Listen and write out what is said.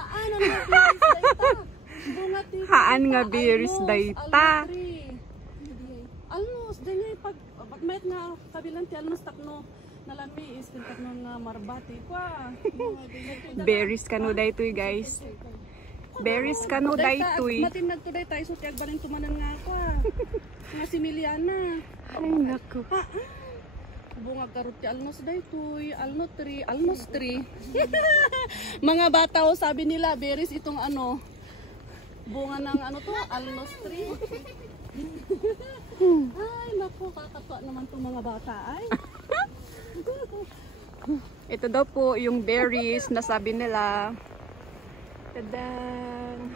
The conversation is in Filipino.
Haan ang berries dayta. Bunga ti. Haan nga berries dayta. Alnos danyay pag mayat nga kabilang ti alnos takno nalami is takno nga marbati kwa. Berries kanu daytoy guys. Berries kanu daytoy. Matinag to day tayo so tiag balin tumanan nga kwa. Nga si Miliana. Ay nako. Bunga karot ti alnos daytoy, alnos tree. Mga bata o sabi nila berries itong ano bunga ng ano to, alnos tree. Ay nako, kakatuwa naman tong mga bata ay. Ito daw po yung berries na sabi nila. Tadang!